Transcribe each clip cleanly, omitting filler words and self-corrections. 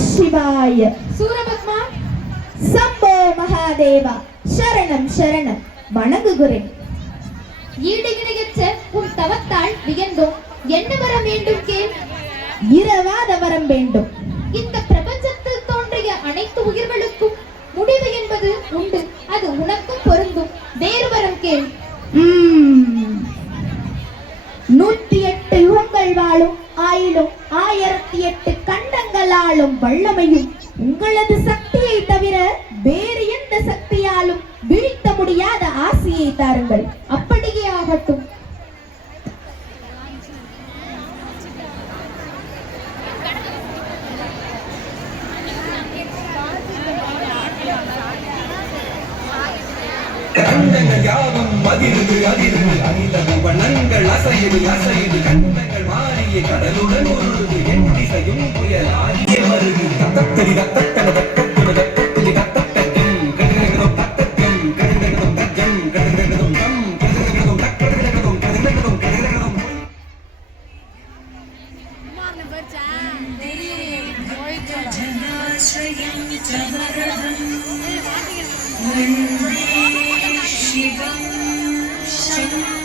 சிவாய. சூரபத்மா, சம்போ மகாதேவா, சரணம் சரணம், வணங்குகிறேன். ஈடு இணையற்ற உன் தவத்தால் வியந்தோம். என்ன வரம் வேண்டும் கேள். இரவாத வரம் வேண்டும். இந்த பிரபஞ்சத்தில் தோன்றிய அனைத்து உயிர்களுக்கும் முடிவு என்பது உண்டு. அது உனக்கும் பொருந்தும். வேறு வரம் கேள். 108 யுகங்கள் வாழும் ஆயிலும் 1008 கண்டங்களாலும் வல்லமையும் உங்களது சக்தியை தவிர வேறு எந்த சக்தியாலும் வீழ்த்த முடியாத ஆசையை தாருங்கள். அப்படியே ஆகட்டும். கண்டங்கள் யாவும் அதிர்ந்து அதிர்ந்து அகிலது வண்ணங்கள் அசையுது அசையுது கண்டங்கள் மாறிய கடலுடன் உருது என் திசையும் புயல் ஆகிய வருது தத்தரி தத்தன தத்தன தத்தரி தத்தட்டும் கடகடகம் தத்தட்டும் கடகடகம் தஜம் கடகடகம் தம் கடகடகம் தக்கடகடகம் கடகடகம் கடகடகம் மார்ன பச்சா போயிட்டு ஜனாஸ்ரயம் சமரஹம் சிவம் சங்கரம்.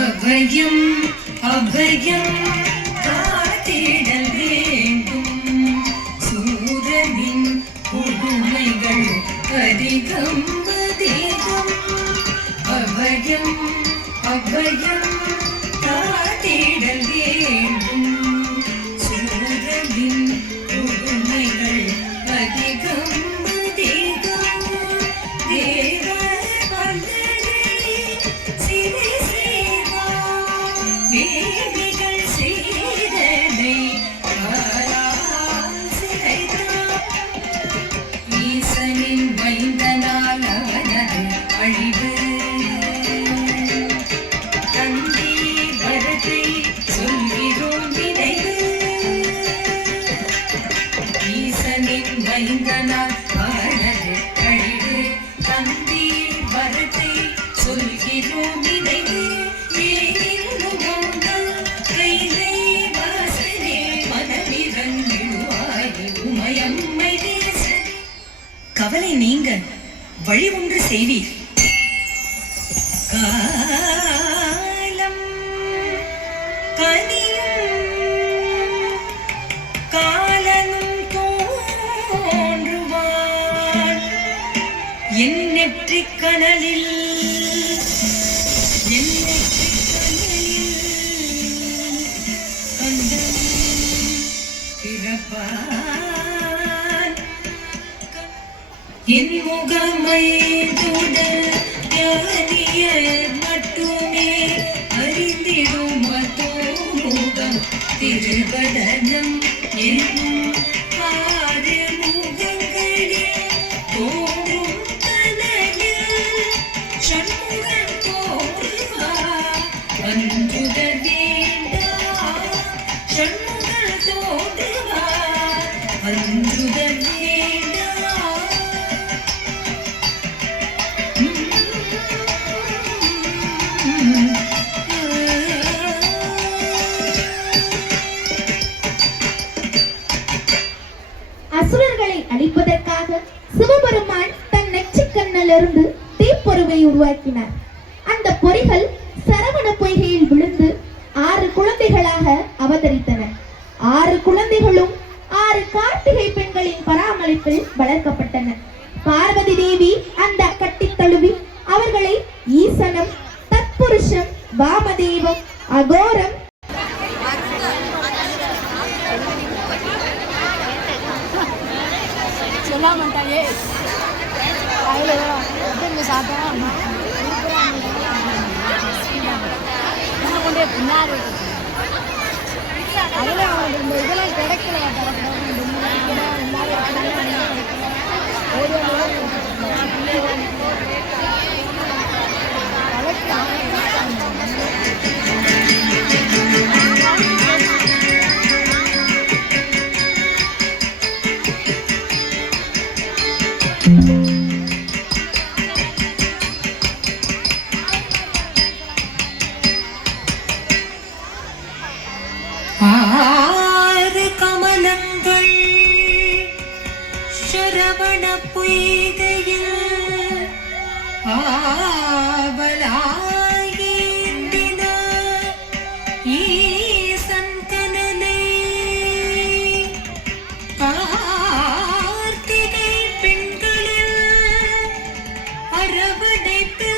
அபயம் அபயம் காத்திடல் வேண்டும். சூரனின் கொடுமைகள் அதிகம் அதிகம். அபயம் அபயம் காத்திடல் வேண்டும். சூரனின் கொடுமைகள் அதிகம் அதிகம். தேவ வேதிகள் செய்தனை ஈசனின் மைந்தனால் அவனது அழிவு. தந்தி வரத்தை சொல்கிறோம் நினைவு. ஈசனின் மைந்தனால் அவனது அழிவு. தந்தி வரத்தை சொல்கிறோம் நினைவு. கவலை நீங்க வழி ஒன்று செய்வீர். காலம் கனியும் காலனும் தோன்றுவான் என் நெற்றிக் கனலில். என் முகமை மட்டுமே அறிந்திடும் மதோ முகம் திருவடனம் என்னும் ஆறு முகங்களில் தோன்றும் கனலில் சண்முகம் தோன்றுவான். பொறிகளை உருவாக்கினார். அந்த பொறிகள் சரவண பொய்கையில் விழுந்து 6 குழந்தைகளாக அவதரித்தன. 6 குழந்தைகளும் 6 கார்த்திகை பெண்களின் பராமரிப்பில் வளர்க்கப்பட்டன. பார்வதி தேவி அந்த கட்டித் தழுவி அவர்களை ஈசனம், தத்புருஷம், வாமதேவம், அகோரம், இதெல்லாம் கிடைக்கல ஆறு கமலங்கள் சரவண பொய்கையில் ஆவலாயேந்தின ஈசன் கனலை கார்த்திகை பெண்களில் அரவணைத்து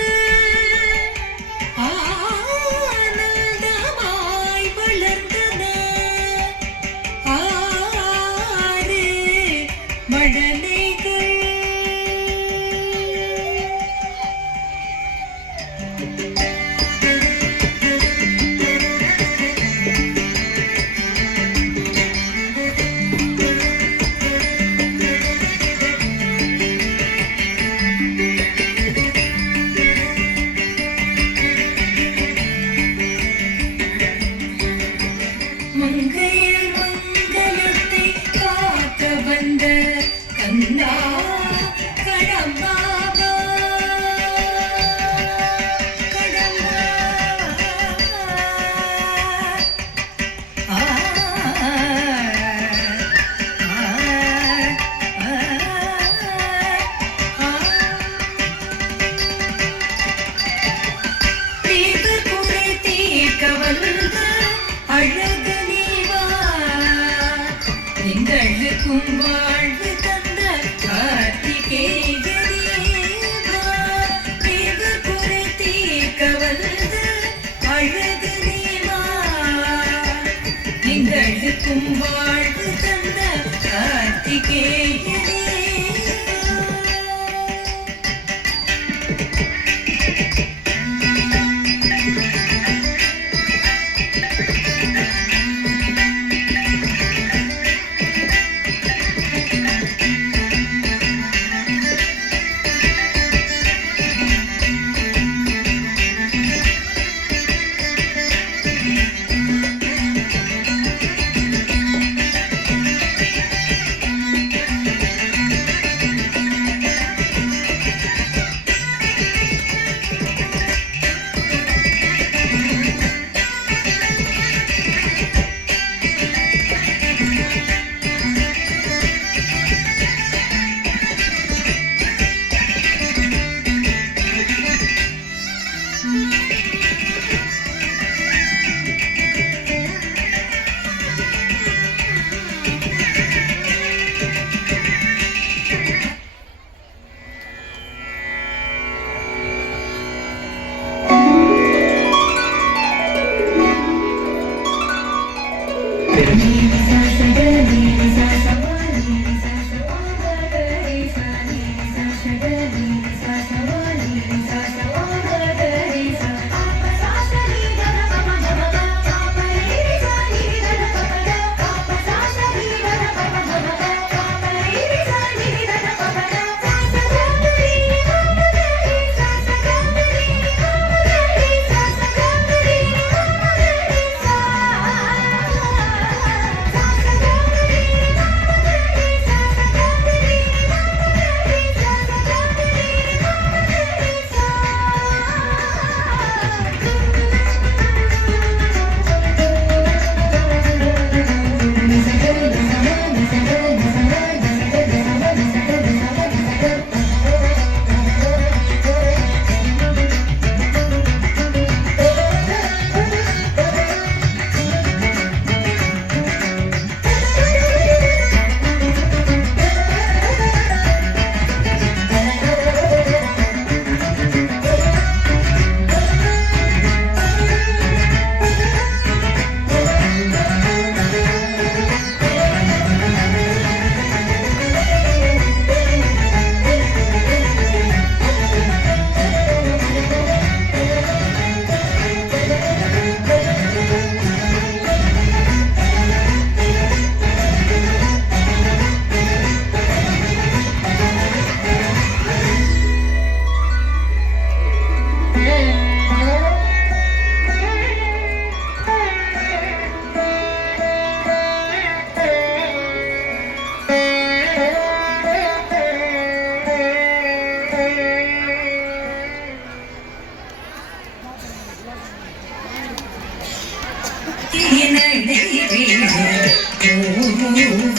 ஆனந்தமாய் வளர்ந்தன ஆறு மழலைகள். மங்கையர் மங்களத்தை காக்க வந்த கண்ணா கடம்பாவா கடம்பா தீர்க்க குறை தீர்க்க வந்த அழகு நீவா எங்களுக்கும் வாழ்வு தந்த கார்த்திகேயனேவா. தீர்க்க குறை தீர்க்க வந்த அழகு நீவா எங்களுக்கும் வாழ்வு தந்த கார்த்திகேயனேவா.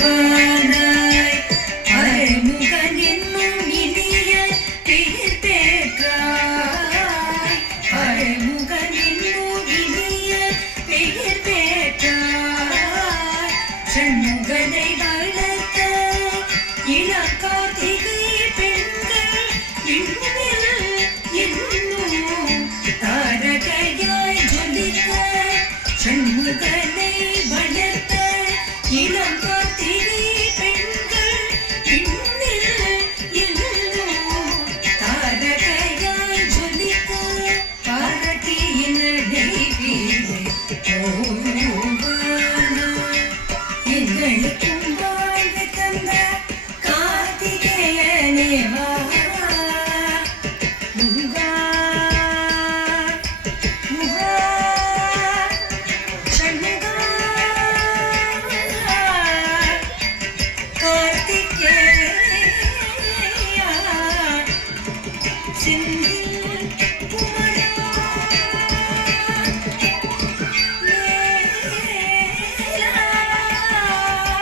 மூவானாய் அரைமுகன் என்னும் இனிய பெயர் பெற்றாய் அரைமுகன் என்னும் இனிய பெயர் பெற்றாய் சண்முகனை வளர்த்த இளக்கார்த்திகை பெண்கள் இன்னும் தாரகையாய் ஜொலித்த சண்முகனை வளர்த்த இளம் கார்த்திகை பெண்கள் இன்னும் தாரகையாய் ஜொலித்த பாரதியினடை வீடு எங்களுக்கும் வாழ்வு தந்த கார்த்திகேயனே வா முருகா முருகா சண்முகா கார்த்திகேயா சின்ன